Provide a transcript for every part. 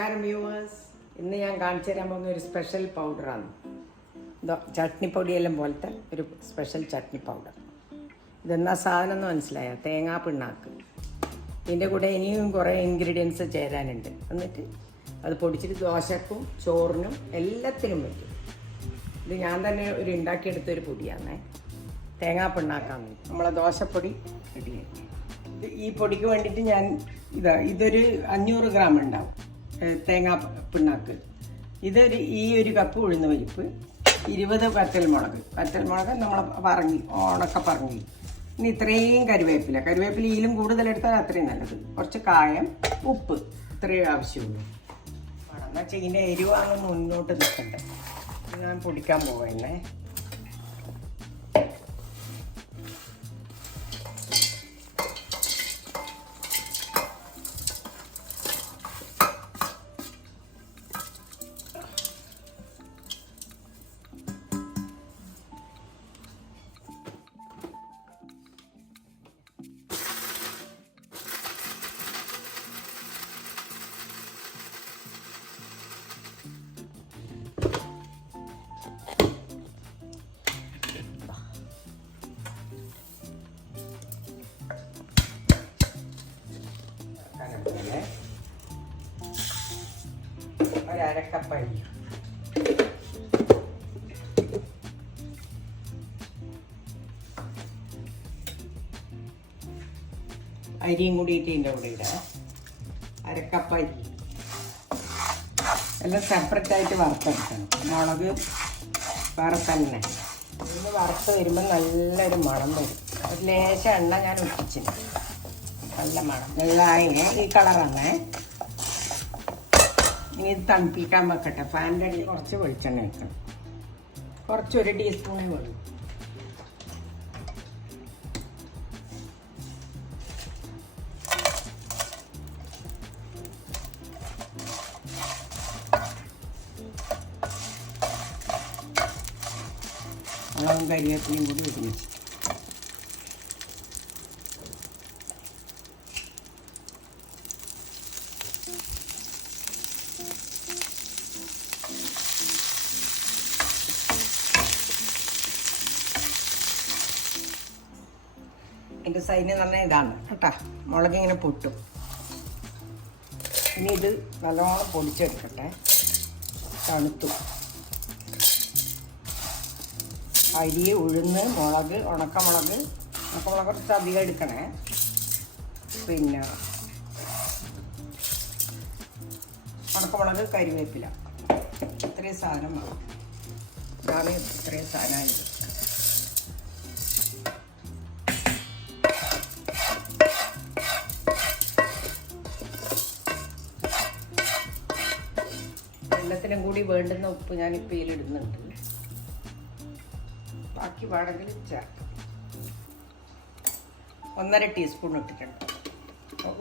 നമസ്കാരം വ്യൂവേഴ്സ്. ഇന്ന് ഞാൻ കാണിച്ചു തരാൻ പോകുന്ന ഒരു സ്പെഷ്യൽ പൗഡറാണ്. ചട്നിപ്പൊടിയെല്ലാം പോലത്തെ ഒരു സ്പെഷ്യൽ ചട്നി പൗഡർ. ഇതെന്നാ സാധനം എന്ന് മനസ്സിലായോ? തേങ്ങാ പിണ്ണാക്ക്. ഇതിൻ്റെ കൂടെ ഇനിയും കുറേ ഇൻഗ്രീഡിയൻസ് ചേരാനുണ്ട്. എന്നിട്ട് അത് പൊടിച്ചിട്ട് ദോശക്കും ചോറിനും എല്ലാത്തിനും പറ്റും. ഇത് ഞാൻ തന്നെ ഒരു ഉണ്ടാക്കിയെടുത്തൊരു പൊടിയാണ്. തേങ്ങാ പിണ്ണാക്കാണ് നമ്മളെ ദോശപ്പൊടി റെഡിയാക്കി. ഈ പൊടിക്ക് വേണ്ടിയിട്ട് ഞാൻ ഇതൊരു 500 ഗ്രാം ഉണ്ടാവും തേങ്ങാ പിണ്ണാക്ക്. ഈ ഒരു കപ്പ് ഉഴുന്ന് പരിപ്പ്, 20 വറ്റൽമുളക് നമ്മൾ ഉണക്ക പറങ്ങി. ഇനി ഇത്രയും കരിവേപ്പില ഇതിലും കൂടുതലെടുത്താൽ അത്രയും നല്ലത്. കുറച്ച് കായം, ഉപ്പ്, ഇത്രയും ആവശ്യമുള്ളൂ. എന്നാൽ വെച്ചാൽ ഇതിൻ്റെ എരിവാണ് മുന്നോട്ട് നിൽക്കട്ടെ. ഞാൻ പൊടിക്കാൻ പോവുകയല്ലേ. ഒരക്കപ്പ് അരിയും കൂടിയിട്ട് ഇതിൻ്റെ കൂടെ ഇടാം. അരക്കപ്പ് അരി എല്ലാം സെപ്പറേറ്റ് ആയിട്ട് വറുത്തെടുക്കണം. മുളക് വേറെ തന്നെ. ഇതിന് വറുത്ത് വരുമ്പോൾ നല്ലൊരു മണം വരും. ഒരു ലേശം എണ്ണ ഞാൻ ഒറ്റിച്ചിന്. നല്ല മണം വെള്ളായിനെ ഈ കളറാണ്. ഇനി ഇത് തണുപ്പിക്കാൻ വെക്കട്ടെ. ഫാനിൻ്റെ അടിയിൽ കുറച്ച് വെളിച്ചെണ്ണ വെക്കണം. കുറച്ച് 1 ടീസ്പൂണേ വേണം. മുളകും കരിവേപ്പിലയും കൂടി ഒരുമിച്ച്. എൻ്റെ സൈന് പറഞ്ഞാൽ ഇതാണ് കേട്ടോ. മുളകിങ്ങനെ പൊട്ടും. ഇനി ഇത് നല്ലോണം പൊടിച്ചെടുക്കട്ടെ. തണുത്തു. അരി, ഉഴുന്ന്, മുളക്, ഉണക്കമുളക് കുറച്ച് അധികം എടുക്കണേ. പിന്നെ ഉണക്കമുളക്, കരിവേപ്പില, ഇത്രയും സാധനം വേണം. ഇതാണ് ഇത്രയും സാധനമായത്. എല്ലാത്തിനും കൂടി വേണ്ടുന്ന ഉപ്പ് ഞാനിപ്പോൾ ഇതിലിടുന്നുണ്ട്. ബാക്കി വേണമെങ്കിൽ ചേർക്കാം. 1.5 ടീസ്പൂൺ ഇട്ടിട്ടുണ്ട്.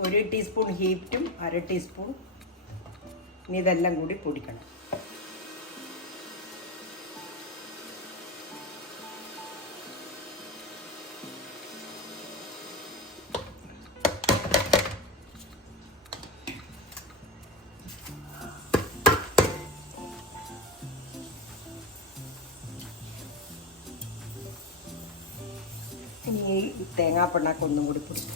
1 ടീസ്പൂൺ ഹീറ്റും 1/2 ടീസ്പൂൺ. ഇനി ഇതെല്ലാം കൂടി പൊടിക്കണം. ഇനി ഈ തേങ്ങാപ്പിണ്ണാക്ക് ഒന്നും കൂടി പൊടിക്കും.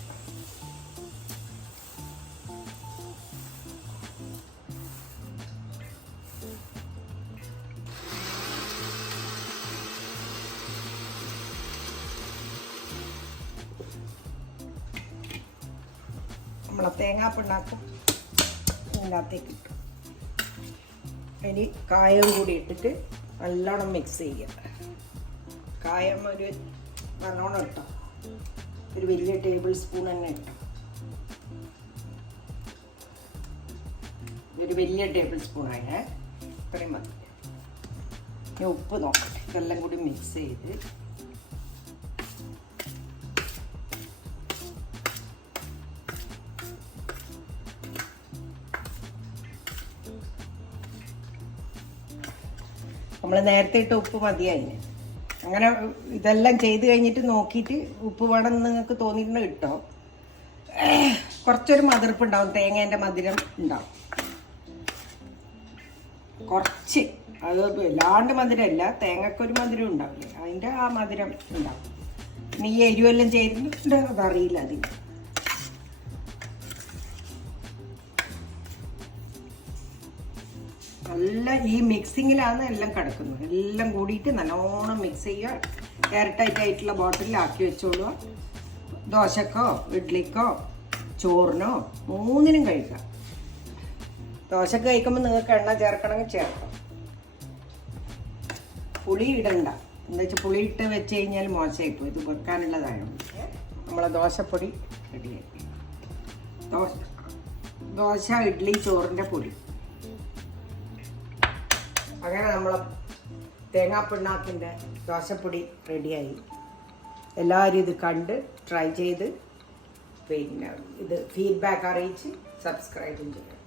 നമ്മളെ തേങ്ങാപ്പിണ്ണാക്കും ഇതിനകത്തേക്ക് ഇട്ടു. ഇനി കായം കൂടി ഇട്ടിട്ട് നല്ലോണം മിക്സ് ചെയ്യുക. കായം നല്ലോണം ഇട്ടോ. ഒരു വലിയ ടേബിൾ സ്പൂൺ തന്നെ ഇട്ടോ. ഒരു വലിയ ടേബിൾ സ്പൂണാണ്. ഇത്രയും മതി. ഇനി ഉപ്പ് നോക്കട്ടെ. ഇതെല്ലാം കൂടി മിക്സ് ചെയ്ത് നമ്മൾ നേരത്തെ ഇട്ട ഉപ്പ് മതിയായിന്. അങ്ങനെ ഇതെല്ലാം ചെയ്ത് കഴിഞ്ഞിട്ട് നോക്കിയിട്ട് ഉപ്പ് വേണം നിങ്ങൾക്ക് തോന്നിയിട്ടുണ്ടെങ്കിൽ ഇട്ടോ. കുറച്ചൊരു മധുരപ്പ് ഉണ്ടാവും, തേങ്ങേൻ്റെ മധുരം ഉണ്ടാവും. കുറച്ച്, അത് വല്ലാണ്ട് മധുരമല്ല, തേങ്ങക്കൊരു മധുരം ഉണ്ടാവില്ലേ, അതിൻ്റെ ആ മധുരം ഉണ്ടാവും. പിന്നെ ഈ എരിവെല്ലാം ചേരുന്നുണ്ട്, അതറിയില്ല അതിന്. നല്ല ഈ മിക്സിങ്ങിലാണ് എല്ലാം കിടക്കുന്നത്. എല്ലാം കൂടിയിട്ട് നല്ലോണം മിക്സ് ചെയ്യുക. എയർ ടൈറ്റ് ആയിട്ടുള്ള ബോട്ടിലാക്കി വെച്ചോളുക. ദോശക്കോ ഇഡ്ലിക്കോ ചോറിനോ മൂന്നിനും കഴിക്കാം. ദോശക്ക് കഴിക്കുമ്പോൾ നിങ്ങൾക്ക് എണ്ണ ചേർക്കണമെങ്കിൽ ചേർക്കാം. പുളി ഇടണ്ട, എന്താ വെച്ചാൽ പുളി ഇട്ട് വെച്ച് കഴിഞ്ഞാൽ മോശമായിപ്പോയി. ഇത് വെക്കാനുള്ളതായതുകൊണ്ട് നമ്മളെ ദോശപ്പൊടി റെഡിയായി. ദോശ ഇഡ്ഡലി ചോറിൻ്റെ പൊടി. അങ്ങനെ നമ്മൾ തേങ്ങാപ്പിണ്ണാക്കിൻ്റെ ദോശപ്പൊടി റെഡിയായി. എല്ലാവരും ഇത് കണ്ട് ട്രൈ ചെയ്ത് പിന്നെ ഇത് ഫീഡ്ബാക്ക് അറിയിച്ച് സബ്സ്ക്രൈബും ചെയ്യണം.